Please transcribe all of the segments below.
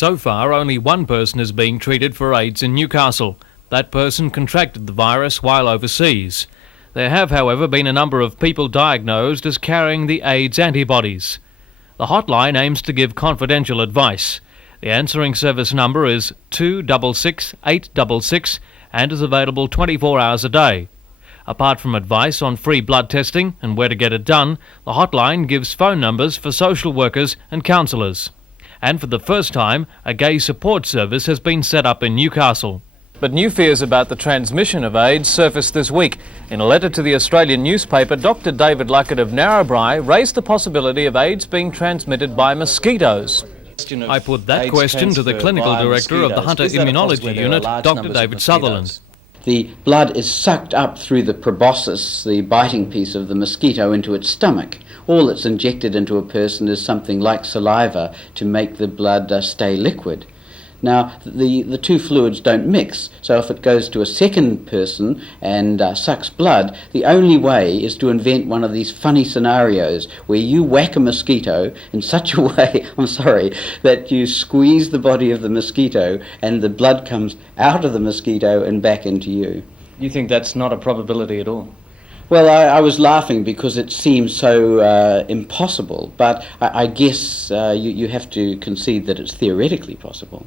So far, only one person is being treated for AIDS in Newcastle. That person contracted the virus while overseas. There have, however, been a number of people diagnosed as carrying the AIDS antibodies. The hotline aims to give confidential advice. The answering service number is 266 866 and is available 24 hours a day. Apart from advice on free blood testing and where to get it done, the hotline gives phone numbers for social workers and counsellors. And for the first time, a gay support service has been set up in Newcastle. But new fears about the transmission of AIDS surfaced this week. In a letter to the Australian newspaper, Dr David Luckett of Narrabri raised the possibility of AIDS being transmitted by mosquitoes. I put that question to the clinical director of the Hunter Immunology Unit, Dr David Sutherland. The blood is sucked up through the proboscis, the biting piece of the mosquito, into its stomach. All that's injected into a person is something like saliva to make the blood stay liquid. Now, the two fluids don't mix, so if it goes to a second person and sucks blood, the only way is to invent one of these funny scenarios where you whack a mosquito in such a way, that you squeeze the body of the mosquito and the blood comes out of the mosquito and back into you. You think that's not a probability at all? Well, I was laughing because it seems so impossible, but I guess you have to concede that it's theoretically possible.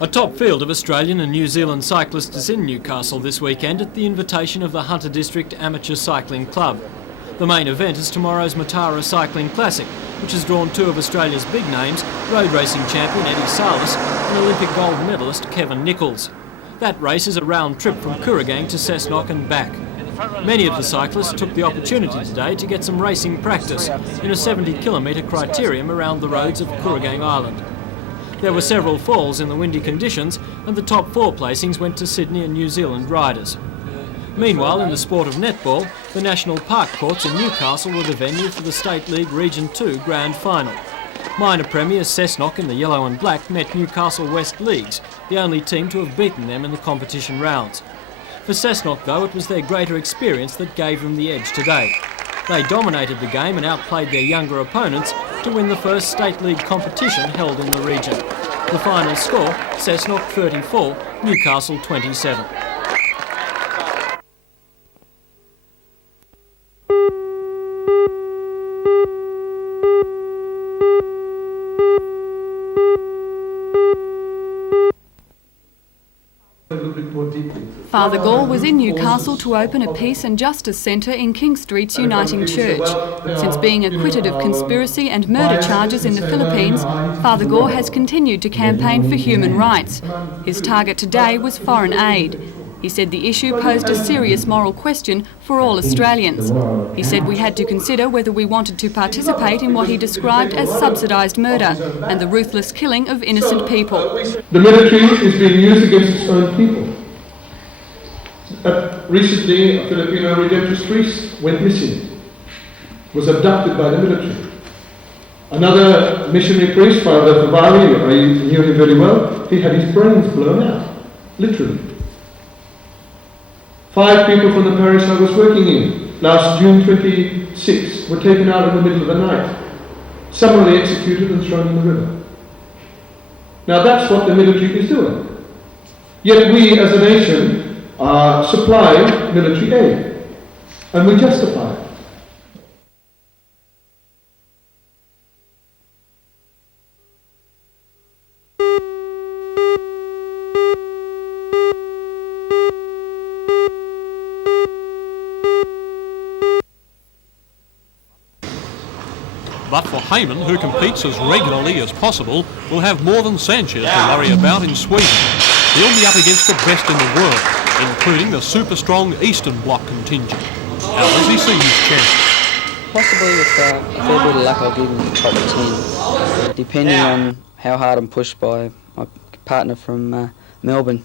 A top field of Australian and New Zealand cyclists is in Newcastle this weekend at the invitation of the Hunter District Amateur Cycling Club. The main event is tomorrow's Matara Cycling Classic, which has drawn two of Australia's big names, road racing champion Eddie Salas and Olympic gold medalist Kevin Nichols. That race is a round trip from Kooragang to Cessnock and back. Many of the cyclists took the opportunity today to get some racing practice in a 70-kilometre criterium around the roads of Kooragang Island. There were several falls in the windy conditions, and the top four placings went to Sydney and New Zealand riders. Meanwhile, in the sport of netball, the National Park Courts in Newcastle were the venue for the State League Region 2 Grand Final. Minor premiers Cessnock in the yellow and black met Newcastle West Leagues, the only team to have beaten them in the competition rounds. For Cessnock, though, it was their greater experience that gave them the edge today. They dominated the game and outplayed their younger opponents to win the first State League competition held in the region. The final score, Cessnock 34, Newcastle 27. Father Gore was in Newcastle to open a Peace and Justice Centre in King Street's Uniting Church. Since being acquitted of conspiracy and murder charges in the Philippines, Father Gore has continued to campaign for human rights. His target today was foreign aid. He said the issue posed a serious moral question for all Australians. He said we had to consider whether we wanted to participate in what he described as subsidised murder and the ruthless killing of innocent people. The military is being used against its own people. Recently, a Filipino redemptorist priest went missing, was abducted by the military. Another missionary priest, Father Favali, I knew him very well, he had his brains blown out, literally. 5 people from the parish I was working in, last June 26, were taken out in the middle of the night, summarily executed and thrown in the river. Now that's what the military is doing. Yet we as a nation supply military aid, and we justify it. But for Heyman, who competes as regularly as possible, will have more than Sanchez to worry about in Sweden. He'll be up against the best in the world, including the super strong Eastern Bloc contingent. How does he see his chances? Possibly with a fair bit of luck I'll give him the top 10, depending on how hard I'm pushed by my partner from Melbourne,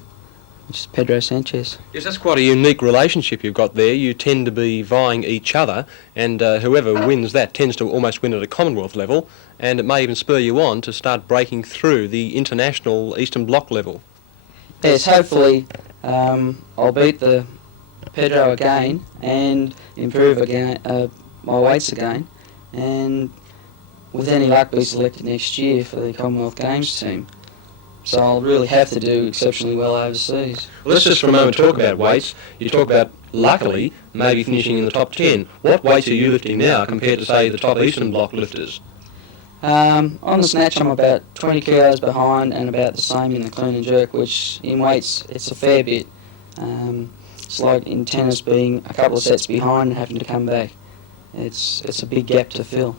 which is Pedro Sanchez. Yes, that's quite a unique relationship you've got there. You tend to be vying each other, and whoever wins that tends to almost win at a Commonwealth level, and it may even spur you on to start breaking through the international Eastern Bloc level. Yes, hopefully I'll beat the Pedro again and improve again my weights again, and with any luck be selected next year for the Commonwealth Games team. So I'll really have to do exceptionally well overseas. Let's just for a moment talk about weights. You talk about, luckily, maybe finishing in the top 10. What weights are you lifting now compared to, say, the top Eastern Bloc lifters? On the snatch I'm about 20 kilos behind and about the same in the clean and jerk, which in weights it's a fair bit. It's like in tennis being a couple of sets behind and having to come back. It's a big gap to fill.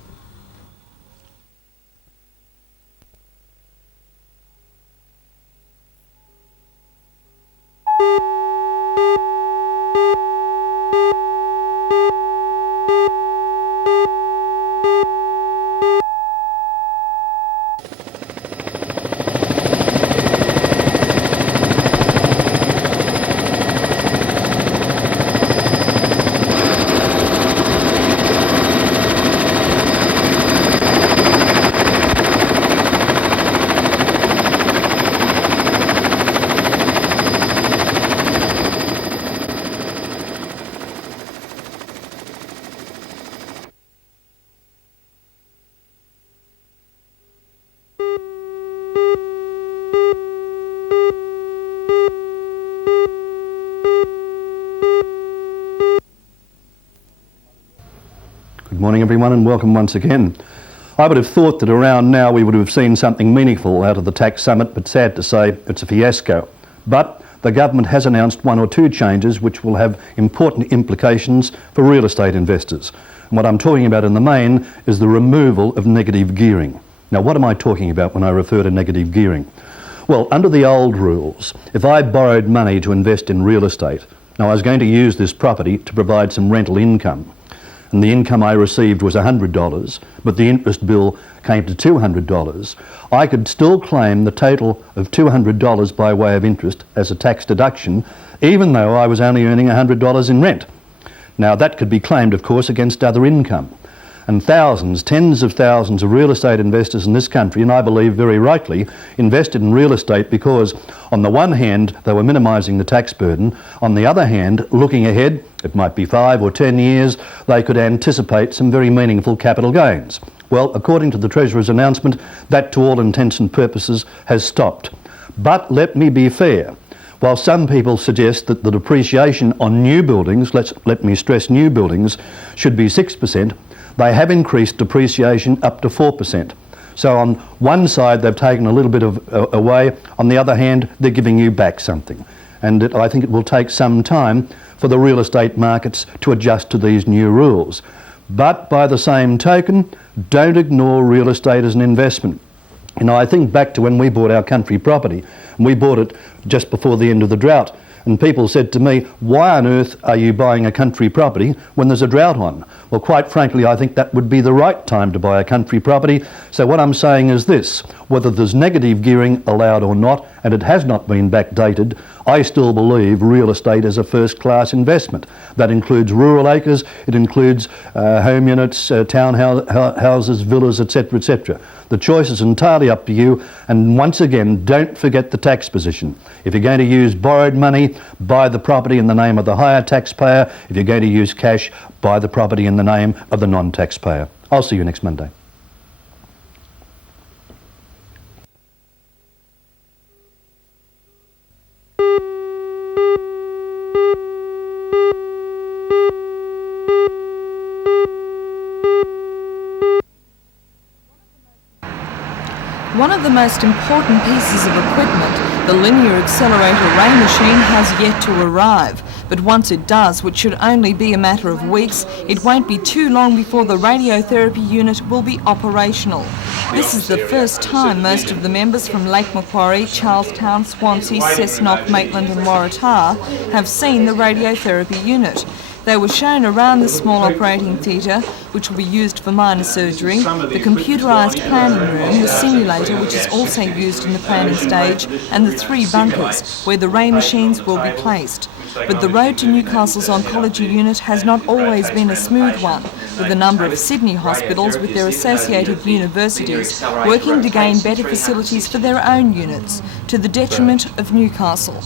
Good morning everyone and welcome once again. I would have thought that around now we would have seen something meaningful out of the tax summit, but sad to say it's a fiasco. But the government has announced one or two changes which will have important implications for real estate investors. And what I'm talking about in the main is the removal of negative gearing. Now what am I talking about when I refer to negative gearing? Well, under the old rules, if I borrowed money to invest in real estate, now I was going to use this property to provide some rental income, and the income I received was $100, but the interest bill came to $200, I could still claim the total of $200 by way of interest as a tax deduction, even though I was only earning $100 in rent. Now that could be claimed, of course, against other income. And thousands, tens of thousands of real estate investors in this country, and I believe very rightly, invested in real estate because on the one hand they were minimising the tax burden, on the other hand, looking ahead, it might be 5 or 10 years, they could anticipate some very meaningful capital gains. Well, according to the Treasurer's announcement, that to all intents and purposes has stopped. But let me be fair. While some people suggest that the depreciation on new buildings, let me stress new buildings, should be 6%, they have increased depreciation up to 4%. So on one side they've taken a little bit away, on the other hand they're giving you back something. And I think it will take some time for the real estate markets to adjust to these new rules. But by the same token, don't ignore real estate as an investment. You know, I think back to when we bought our country property, and we bought it just before the end of the drought, and people said to me, why on earth are you buying a country property when there's a drought on? Well, quite frankly, I think that would be the right time to buy a country property. So what I'm saying is this, whether there's negative gearing allowed or not, and it has not been backdated, I still believe real estate is a first-class investment. That includes rural acres, it includes home units, townhouses, villas, etc., etc. The choice is entirely up to you, and once again, don't forget the tax position. If you're going to use borrowed money, buy the property in the name of the higher taxpayer. If you're going to use cash, buy the property in the name of the non-taxpayer. I'll see you next Monday. One of the most important pieces of equipment, the linear accelerator ray machine, has yet to arrive. But once it does, which should only be a matter of weeks, it won't be too long before the radiotherapy unit will be operational. This is the first time most of the members from Lake Macquarie, Charlestown, Swansea, Cessnock, Maitland and Waratah have seen the radiotherapy unit. They were shown around the small operating theatre, which will be used for minor surgery, the computerised planning room, the simulator, which is also used in the planning stage, and the 3 bunkers, where the ray machines will be placed. But the road to Newcastle's oncology unit has not always been a smooth one, with a number of Sydney hospitals with their associated universities working to gain better facilities for their own units, to the detriment of Newcastle.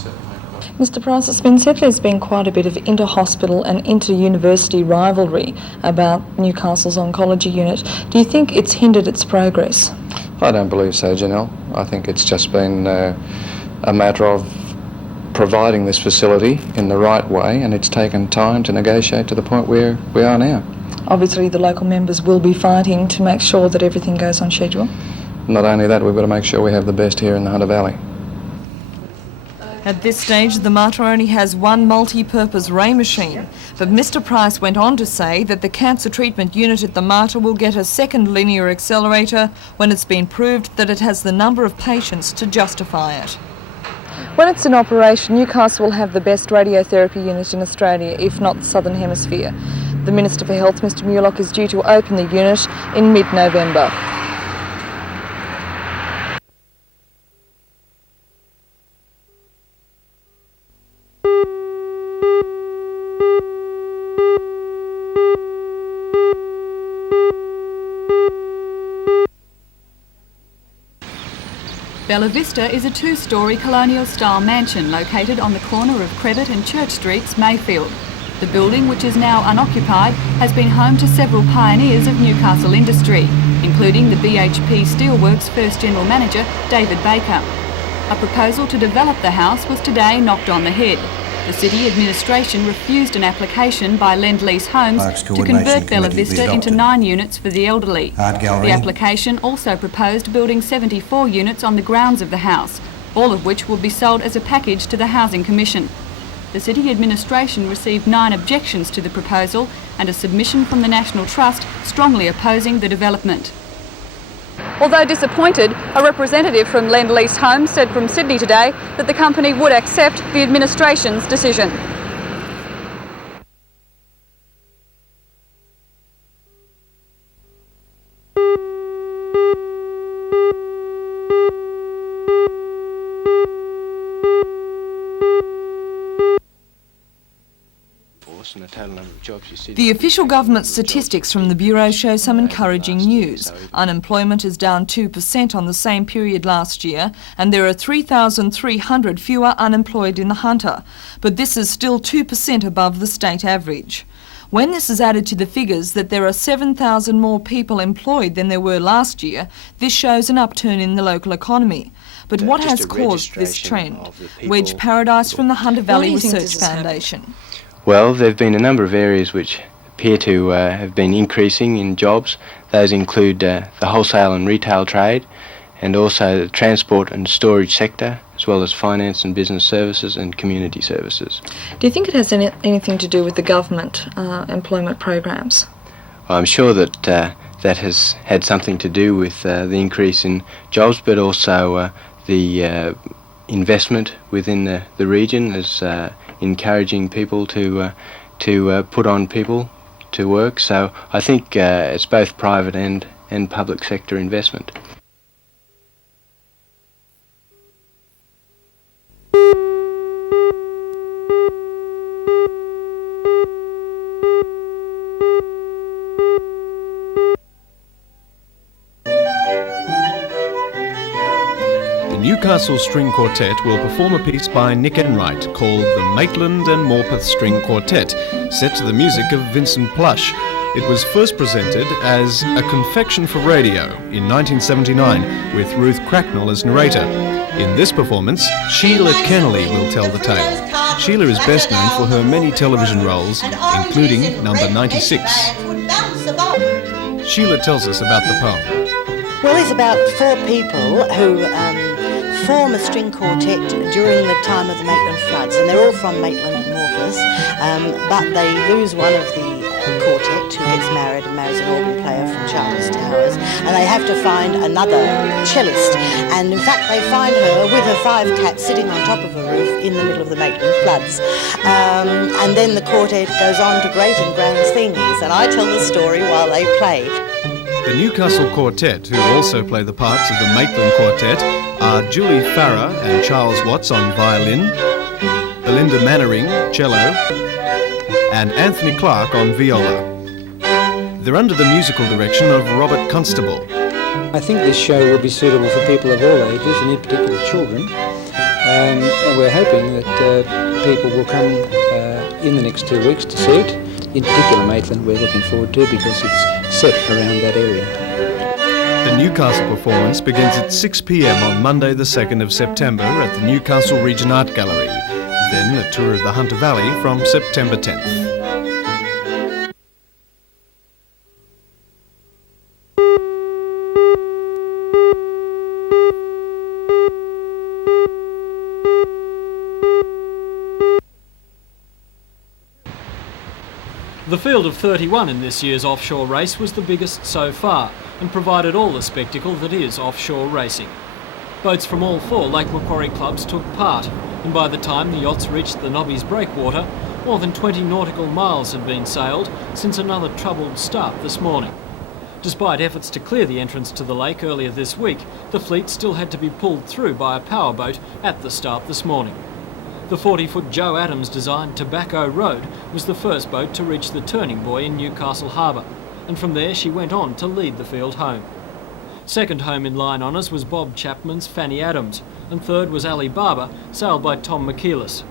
Mr Price, it's been said there's been quite a bit of inter-hospital and inter-university rivalry about Newcastle's oncology unit. Do you think it's hindered its progress? I don't believe so, Janelle. I think it's just been a matter of providing this facility in the right way, and it's taken time to negotiate to the point where we are now. Obviously the local members will be fighting to make sure that everything goes on schedule. Not only that, we've got to make sure we have the best here in the Hunter Valley. At this stage, the Mater only has 1 multi-purpose ray machine, but Mr Price went on to say that the cancer treatment unit at the Mater will get a second linear accelerator when it's been proved that it has the number of patients to justify it. When it's in operation, Newcastle will have the best radiotherapy unit in Australia, if not the Southern Hemisphere. The Minister for Health, Mr Mulock, is due to open the unit in mid-November. Bella Vista is a 2-storey colonial-style mansion located on the corner of Crebit and Church Streets, Mayfield. The building, which is now unoccupied, has been home to several pioneers of Newcastle industry, including the BHP Steelworks first general manager, David Baker. A proposal to develop the house was today knocked on the head. The city administration refused an application by Lend-Lease Homes to convert Bella Vista into 9 units for the elderly. The application also proposed building 74 units on the grounds of the house, all of which will be sold as a package to the Housing Commission. The city administration received 9 objections to the proposal and a submission from the National Trust strongly opposing the development. Although disappointed, a representative from Lend-Lease Homes said from Sydney today that the company would accept the administration's decision. The official government statistics from the Bureau show some encouraging news. Unemployment is down 2% on the same period last year, and there are 3,300 fewer unemployed in the Hunter, but this is still 2% above the state average. When this is added to the figures that there are 7,000 more people employed than there were last year, this shows an upturn in the local economy. But what has caused this trend? Wedge Paradise from the Hunter Valley Research Foundation. Well, there have been a number of areas which appear to have been increasing in jobs. Those include the wholesale and retail trade, and also the transport and storage sector, as well as finance and business services and community services. Do you think it has anything to do with the government employment programs? Well, I'm sure that that has had something to do with the increase in jobs, but also the investment within the region is encouraging people to put on people to work. So I think it's both private and public sector investment. Newcastle String Quartet will perform a piece by Nick Enright called The Maitland and Morpeth String Quartet, set to the music of Vincent Plush. It was first presented as A Confection for Radio in 1979 with Ruth Cracknell as narrator. In this performance, Sheila Kennelly will tell the tale. Sheila is best known for her many television roles, including number 96. Sheila tells us about the poem. Well, it's about 4 people who form a string quartet during the time of the Maitland floods, and they're all from Maitland and Morpeth, but they lose one of the quartet who gets married and marries an organ player from Charles Towers, and they have to find another cellist. And in fact, they find her with her 5 cats sitting on top of a roof in the middle of the Maitland floods. And then the quartet goes on to great and grand things, and I tell the story while they play. The Newcastle Quartet, who also play the parts of the Maitland Quartet, are Julie Farrer and Charles Watts on violin, Belinda Mannering, cello, and Anthony Clark on viola. They're under the musical direction of Robert Constable. I think this show will be suitable for people of all ages, and in particular children. And we're hoping that people will come in the next 2 weeks to see it. In particular Maitland we're looking forward to because it's set around that area. The Newcastle performance begins at 6 p.m. on Monday the 2nd of September at the Newcastle Region Art Gallery. Then a tour of the Hunter Valley from September 10th. The field of 31 in this year's offshore race was the biggest so far and provided all the spectacle that is offshore racing. Boats from all 4 Lake Macquarie clubs took part, and by the time the yachts reached the Nobby's breakwater, more than 20 nautical miles had been sailed since another troubled start this morning. Despite efforts to clear the entrance to the lake earlier this week, the fleet still had to be pulled through by a powerboat at the start this morning. The 40-foot Joe Adams designed Tobacco Road was the first boat to reach the turning buoy in Newcastle Harbour, and from there she went on to lead the field home. Second home in line honours was Bob Chapman's Fanny Adams, and third was Ali Barber, sailed by Tom McKeelis.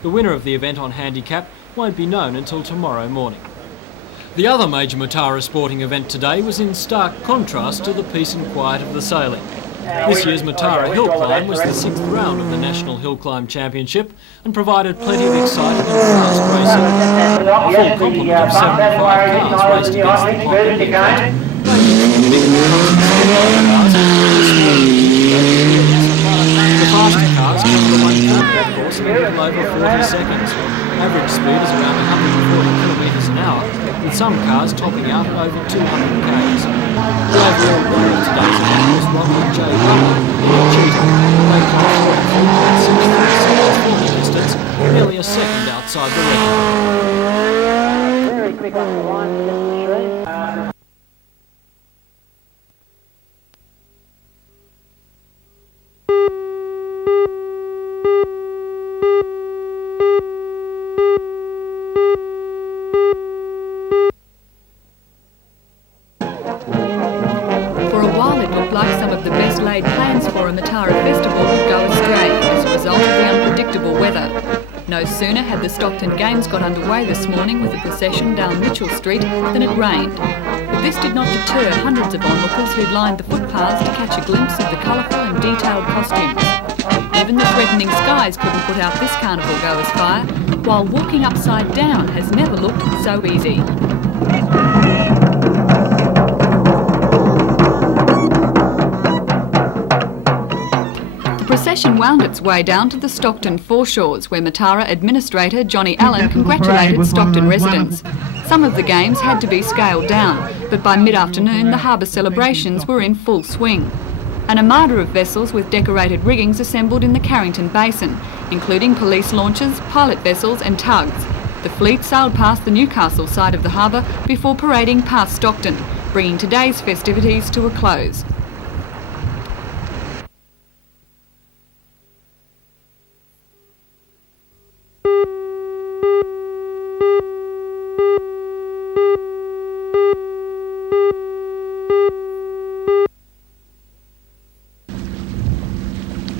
The winner of the event on handicap won't be known until tomorrow morning. The other major Matara sporting event today was in stark contrast to the peace and quiet of the sailing. This year's Matara Hill Climb was the 6th round of the National Hill Climb Championship and provided plenty of exciting and fast racing. A full complement of 75 cars raced against the clock in the event, ranging from big cars the faster cars covered the 1 course in a little over 40 seconds. Average speed is around 140 kilometres an hour, with some cars topping out at over 200 k's. The overall winner of today's event was Ronald J. Butler in a cheetah. They closed 3.6 seconds for the distance, nearly a second outside the record. Very quick off the line for Mr. Strait. Plans for a Matara festival would go astray as a result of the unpredictable weather. No sooner had the Stockton Games got underway this morning with a procession down Mitchell Street than it rained. But this did not deter hundreds of onlookers who'd lined the footpaths to catch a glimpse of the colourful and detailed costumes. Even the threatening skies couldn't put out this carnival goer's fire, while walking upside down has never looked so easy. The procession wound its way down to the Stockton foreshores, where Matara Administrator Johnny Allen congratulated Stockton residents. Some of the games had to be scaled down, but by mid-afternoon the harbour celebrations were in full swing. An armada of vessels with decorated riggings assembled in the Carrington Basin, including police launches, pilot vessels and tugs. The fleet sailed past the Newcastle side of the harbour before parading past Stockton, bringing today's festivities to a close.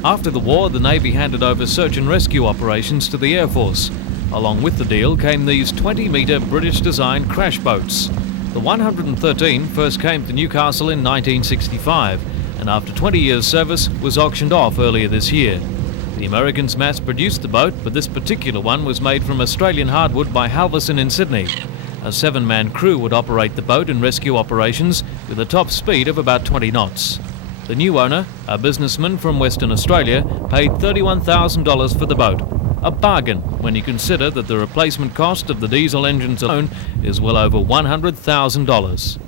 After the war, the Navy handed over search and rescue operations to the Air Force. Along with the deal came these 20-metre British-designed crash boats. The 113 first came to Newcastle in 1965, and after 20 years' service was auctioned off earlier this year. The Americans mass-produced the boat, but this particular one was made from Australian hardwood by Halverson in Sydney. A 7-man crew would operate the boat in rescue operations with a top speed of about 20 knots. The new owner, a businessman from Western Australia, paid $31,000 for the boat. A bargain when you consider that the replacement cost of the diesel engines alone is well over $100,000.